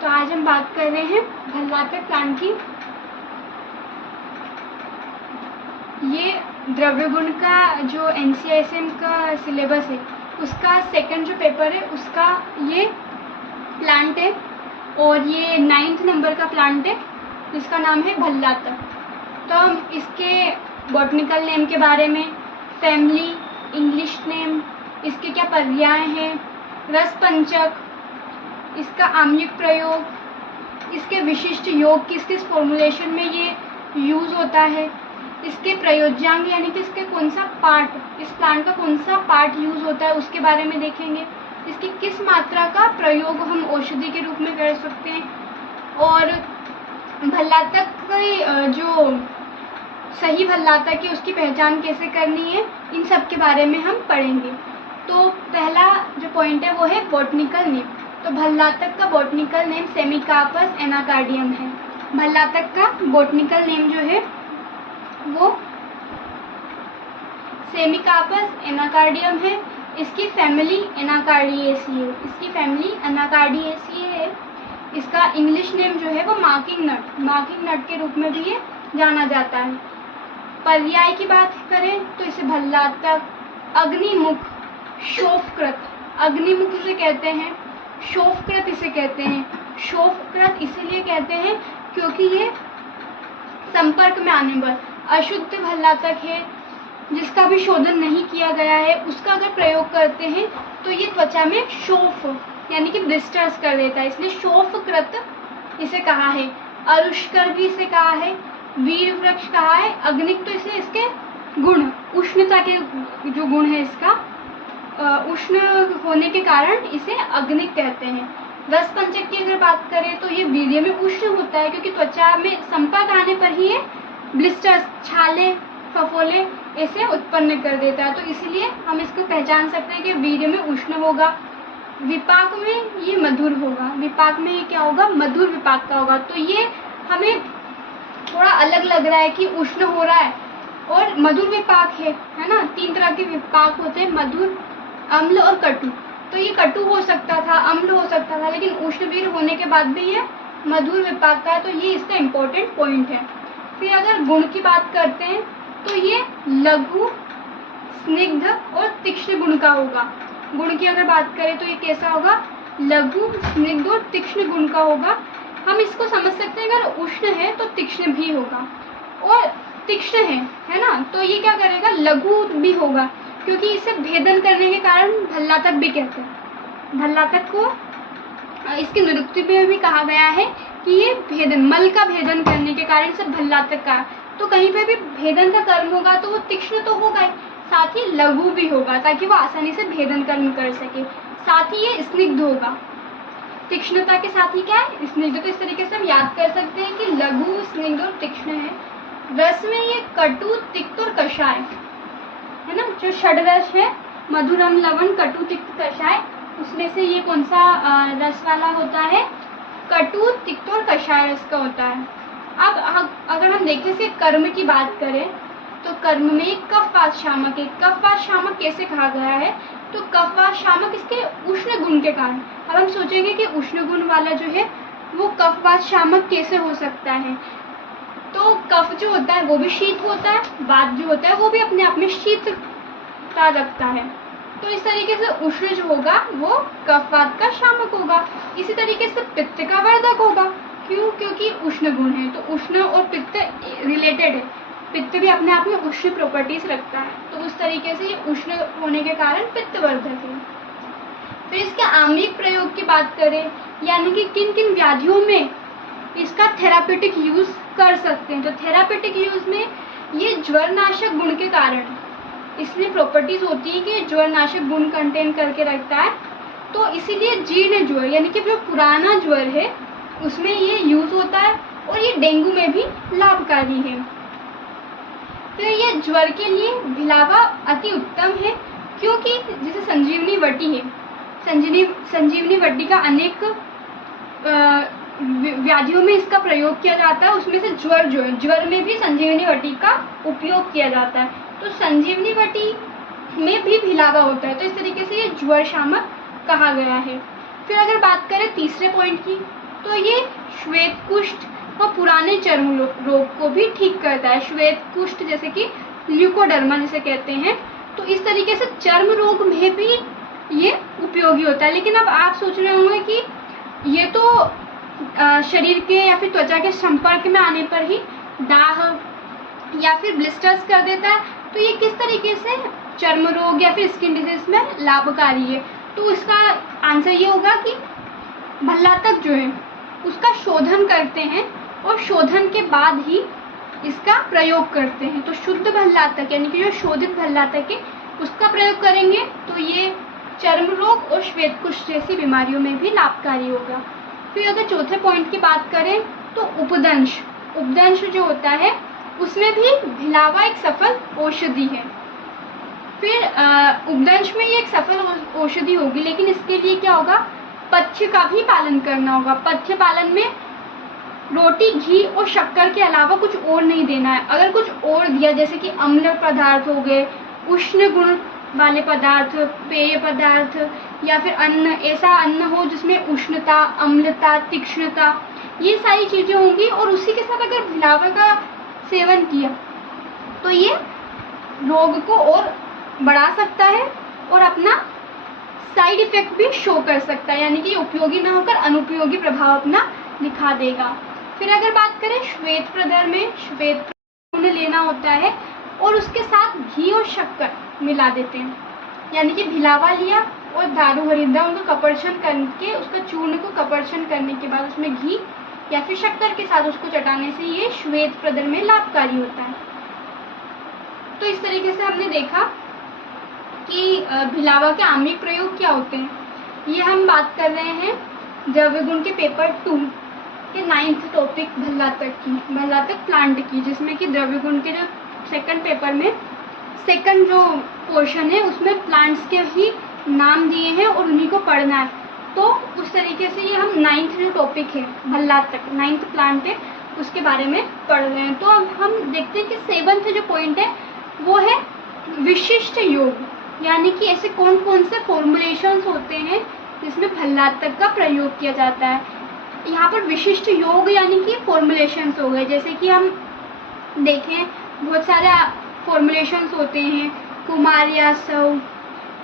तो आज हम बात कर रहे हैं भल्लातक प्लांट की। ये द्रव्यगुण का जो NCISM का सिलेबस है उसका सेकंड जो पेपर है उसका ये प्लांट है और ये 9th नंबर का प्लांट है जिसका नाम है भल्लातक। तो हम इसके बॉटनिकल नेम के बारे में, फैमिली, इंग्लिश नेम, इसके क्या पर्याय हैं, रस पंचक, इसका आम्लिक प्रयोग, इसके विशिष्ट योग किस किस फॉर्मुलेशन में ये यूज़ होता है, इसके प्रयोज्यांग यानी कि इसके कौन सा पार्ट, इस प्लांट का कौन सा पार्ट यूज़ होता है उसके बारे में देखेंगे। इसकी किस मात्रा का प्रयोग हम औषधि के रूप में कर सकते हैं और भल्लातक की जो सही भल्लातक है उसकी पहचान कैसे करनी है, इन सब के बारे में हम पढ़ेंगे। तो पहला जो पॉइंट है वो है बॉटनिकल नेम। तो भल्लातक का बॉटनिकल नेम सेमिकार्पस एनाकार्डियम है। भल्लातक का बॉटनिकल नेम जो है वो सेमिकार्पस एनाकार्डियम है। इसकी फैमिली एनाकार्डियेसी है। इसकी फैमिली एनाकार्डियेसी है। इसका इंग्लिश नेम जो है वो मार्किंग नट के रूप में भी ये जाना जाता है। पर्याय की बात करें तो इसे भल्लातक, अग्निमुख, शोफकृत, अग्निमुख इसे कहते हैं, शोफकृत इसे कहते हैं। शोफकृत इसीलिए कहते हैं क्योंकि ये संपर्क में आने पर अशुद्ध भल्लातक है जिसका भी शोधन नहीं किया गया है, उसका अगर प्रयोग करते हैं तो ये त्वचा में शोफ यानी कि ब्लिस्टर्स कर देता है, इसलिए शोफकृत इसे कहा है। अरुष्कर भी इसे कहा है, वीर वृक्ष कहा है, अग्निक तो इसे इसके गुण, उष्णता के जो गुण है इसका उष्ण होने के कारण इसे अग्निक कहते हैं। रस पंचक की अगर बात करें तो ये वीर्य में उष्ण होता है क्योंकि त्वचा में संपर्क आने पर ही ये ब्लिस्टर्स, छाले, फफोले ऐसे उत्पन्न कर देता है, तो इसलिए हम इसको पहचान सकते हैं कि वीर्य में उष्ण होगा। विपाक में ये मधुर होगा, विपाक में ये क्या होगा, मधुर विपाक का होगा। तो ये हमें थोड़ा अलग लग रहा है कि उष्ण हो रहा है और मधुर विपाक है ना। 3 तरह के विपाक होते हैं, मधुर, अम्ल और कटु। तो ये कटु हो सकता था, अम्ल हो सकता था, लेकिन उष्णवीर होने के बाद भी ये मधुर विपाक का है, तो ये इसका इम्पोर्टेंट पॉइंट है। फिर अगर गुण की बात करते हैं तो ये लघु, स्निग्ध और तीक्ष्ण गुण का होगा। गुण की अगर बात करें तो ये कैसा होगा, लघु, स्निग्ध और तीक्ष्ण गुण का होगा। हम इसको समझ सकते हैं अगर उष्ण है तो तीक्ष्ण भी होगा और तीक्ष्ण है ना, तो ये क्या करेगा, लघु भी होगा क्योंकि इसे भेदन करने के कारण भल्लातक भी कहते हैं। भल्लातक को इसकी निरुक्ति में भी कहा गया है कि ये भेदन, मल का भेदन करने के कारण से भल्लातक का। तो कहीं पे भी भेदन का कर्म होगा तो वो तीक्ष्ण तो होगा ही, साथ ही लघु भी होगा ताकि वो आसानी से भेदन कर्म कर सके। साथ ही ये स्निग्ध होगा, तीक्ष्णता के साथ ही क्या है, स्निग्ध। तो इस तरीके से हम याद कर सकते हैं कि लघु, स्निग्ध और तीक्ष्ण है। रस में ये कटु, तिक्त और कषाय है ना, जो षड्रस है, मधुरम, लवण, कटु, तिक्त, कषाय, उसमें से ये कौन सा रस वाला होता है, कटु, तिक्त और कषाय रस का होता है। अब अगर हम देखें से कर्म की बात करें तो कर्म में कफवात शामक है। कफवात शामक कैसे कहा गया है, तो कफवात शामक इसके उष्ण गुण के कारण। अब हम सोचेंगे कि उष्ण गुण वाला जो है वो कफवात शामक कैसे हो सकता है, तो कफ जो होता है वो भी शीत होता है, वात जो होता है वो भी अपने आप में शीतता रखता है। तो इस तरीके से उष्ण जो होगा वो कफवात का शामक होगा। इसी तरीके से पित्त का वर्धक होगा, क्यों, क्योंकि उष्ण गुण है, तो उष्ण और पित्त रिलेटेड है। पित्त भी अपने आप में उष्ण प्रॉपर्टीज रखता है, तो उस तरीके से ये उष्ण होने के कारण पित्तवर्धक है। फिर इसके आम्लिक प्रयोग की बात करें, यानी कि किन किन व्याधियों में इसका थेरापेटिक यूज कर सकते हैं, तो थेरापेटिक यूज में ये ज्वरनाशक गुण के कारण, इसमें प्रॉपर्टीज होती है कि ज्वरनाशक गुण कंटेन करके रखता है, तो इसीलिए जीर्ण ज्वर यानी कि जो पुराना ज्वर है उसमें ये यूज होता है और ये डेंगू में भी लाभकारी है। फिर ये ज्वर के लिए भिलावा अति उत्तम है क्योंकि जैसे संजीवनी वटी है, संजीवनी वटी का अनेक व्याधियों में इसका प्रयोग किया जाता है, उसमें से ज्वर जो है, ज्वर में भी संजीवनी वटी का उपयोग किया जाता है, तो संजीवनी वटी में भी भिलावा होता है, तो इस तरीके से ये ज्वर शामक कहा गया है। फिर अगर बात करें तीसरे पॉइंट की, तो ये श्वेत कुष्ठ और पुराने चर्म रोग को भी ठीक करता है। श्वेत कुष्ठ जैसे कि ल्यूकोडर्मा जिसे कहते हैं, तो इस तरीके से चर्म रोग में भी ये उपयोगी होता है। लेकिन अब आप सोच रहे होंगे कि ये तो शरीर के या फिर त्वचा के संपर्क में आने पर ही दाह या फिर ब्लिस्टर्स कर देता है, तो ये किस तरीके से चर्म रोग या फिर स्किन डिजीज में लाभकारी है? तो इसका आंसर ये होगा कि भल्लातक जो है उसका शोधन करते हैं और शोधन के बाद ही इसका प्रयोग करते हैं। तो शुद्ध भल्लातक यानी कि जो शोधित भल्लातक है उसका प्रयोग करेंगे तो ये चर्म रोग और श्वेत कुष्ठ जैसी बीमारियों में भी लाभकारी होगा। फिर अगर चौथे पॉइंट की बात करें तो उपदंश, उपदंश जो होता है उसमें भी भिलावा एक सफल औषधि है। फिर उपदंश में ये एक सफल औषधि होगी, लेकिन इसके लिए क्या होगा, पथ्य का भी पालन करना होगा। पथ्य पालन में रोटी, घी और शक्कर के अलावा कुछ और नहीं देना है। अगर कुछ और दिया जैसे कि अम्ल पदार्थ हो गए, उष्ण गुण वाले पदार्थ, पेय पदार्थ या फिर अन्न, ऐसा अन्न हो जिसमें उष्णता, अम्लता, तीक्ष्णता, ये सारी चीजें होंगी और उसी के साथ अगर भिलावा का सेवन किया तो ये रोग को और बढ़ा सकता है और अपना साइड इफेक्ट भी शो कर सकता है, यानी कि उपयोगी ना होकर अनुपयोगी प्रभाव अपना दिखा देगा। फिर अगर बात करें श्वेत प्रदर में, श्वेत प्रदर लेना होता है और उसके साथ घी और शक्कर मिला देते हैं, यानी कि भिलावा लिया और दारू हरिद्रा उनको कपरछन करके उसका चूर्ण को कपरछन करने के बाद उसमें घी या फिर शक्कर के साथ उसको चटाने से ये श्वेत प्रदर में लाभकारी होता है। तो इस तरीके से हमने देखा कि भिलावा के आम्लिक प्रयोग क्या होते हैं। ये हम बात कर रहे हैं द्रव्य गुण के पेपर 2 के 9th टॉपिक भल्लातक की, भल्लातक प्लांट की, जिसमें कि द्रव्य गुण के जो सेकंड पेपर में सेकंड जो पोर्शन है उसमें प्लांट्स के ही नाम दिए हैं और उन्हीं को पढ़ना है। तो उस तरीके से ये हम 9th जो टॉपिक है भल्लातक, 9th प्लांट है, उसके बारे में पढ़ रहे हैं। तो अब हम देखते हैं कि 7th जो पॉइंट है वो है विशिष्ट योग, यानी कि ऐसे कौन कौन से फॉर्मुलेशंस होते हैं जिसमें भल्लातक का प्रयोग किया जाता है। यहाँ पर विशिष्ट योग यानी कि फॉर्मुलेशंस हो गए, जैसे कि हम देखें बहुत सारे फॉर्मुलेशंस होते हैं, कुमार्यासव,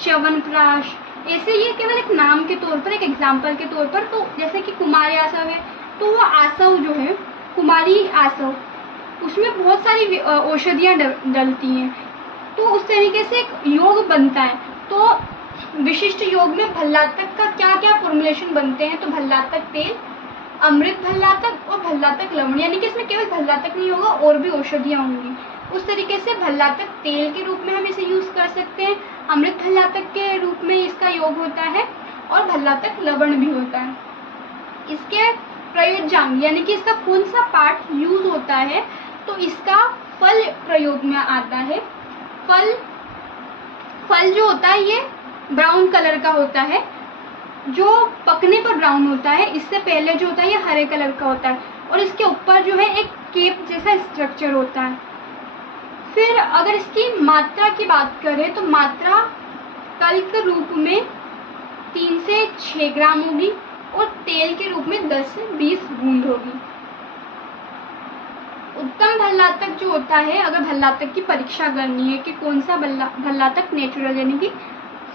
च्यवनप्राश, ऐसे ये केवल एक नाम के तौर पर, एक एग्जाम्पल के तौर पर। तो जैसे कि कुमार्यासव है तो वो आसव जो है, कुमारी आसव, उसमें बहुत सारी औषधियाँ डलती हैं, तो उस तरीके से एक योग बनता है। तो विशिष्ट योग में भल्लातक का क्या क्या फॉर्मुलेशन बनते हैं, तो भल्लातक तेल, अमृत भल्लातक और भल्लातक लवण, यानी कि इसमें केवल भल्लातक नहीं होगा और भी औषधियाँ होंगी। उस तरीके से भल्लातक तेल के रूप में हम इसे यूज कर सकते हैं, अमृत भल्लातक के रूप में इसका योग होता है और भल्लातक लवण भी होता है। इसके प्रयोज्यांग यानी कि इसका कौन सा पार्ट यूज होता है, तो इसका फल प्रयोग में आता है। फल जो होता है ये ब्राउन कलर का होता है, जो पकने पर ब्राउन होता है, इससे पहले जो होता है ये हरे कलर का होता है और इसके ऊपर जो है एक केप जैसा स्ट्रक्चर होता है। फिर अगर इसकी मात्रा की बात करें तो मात्रा कल्क रूप में 3 से 6 ग्राम होगी और तेल के रूप में 10 से 20 बूंद होगी। उत्तम भल्लातक जो होता है, अगर भल्लातक की परीक्षा करनी है कि कौन सा भल्लातक नेचुरल यानी कि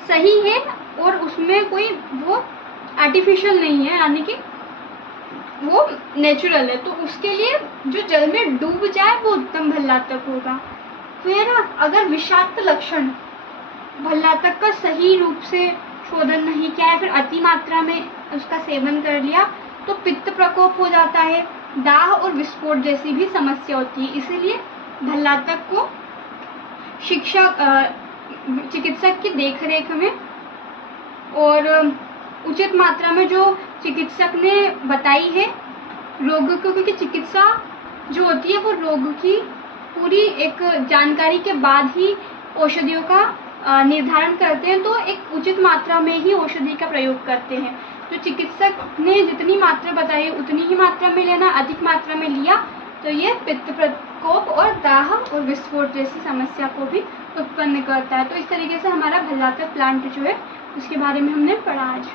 सही है और उसमें कोई वो आर्टिफिशियल नहीं है, यानी कि वो नेचुरल है, तो उसके लिए जो जल में डूब जाए वो उत्तम भल्लातक होगा। फिर अगर विषाक्त लक्षण भल्लातक का सही रूप से शोधन नहीं किया है, फिर अति मात्रा में उसका सेवन कर लिया तो पित्त प्रकोप हो जाता है, दाह और विस्फोट जैसी भी समस्या होती है। इसीलिए भल्लातक को चिकित्सक की देखरेख में और उचित मात्रा में जो चिकित्सक ने बताई है रोग को, क्योंकि चिकित्सा जो होती है वो रोग की पूरी एक जानकारी के बाद ही औषधियों का निर्धारण करते हैं, तो एक उचित मात्रा में ही औषधि का प्रयोग करते हैं। जो चिकित्सक ने जितनी मात्रा बताई उतनी ही मात्रा में लेना, अधिक मात्रा में लिया तो ये पित्त प्रकोप और दाह और विस्फोट जैसी समस्या को भी उत्पन्न करता है। तो इस तरीके से हमारा भल्लातक प्लांट जो है उसके बारे में हमने पढ़ा आज।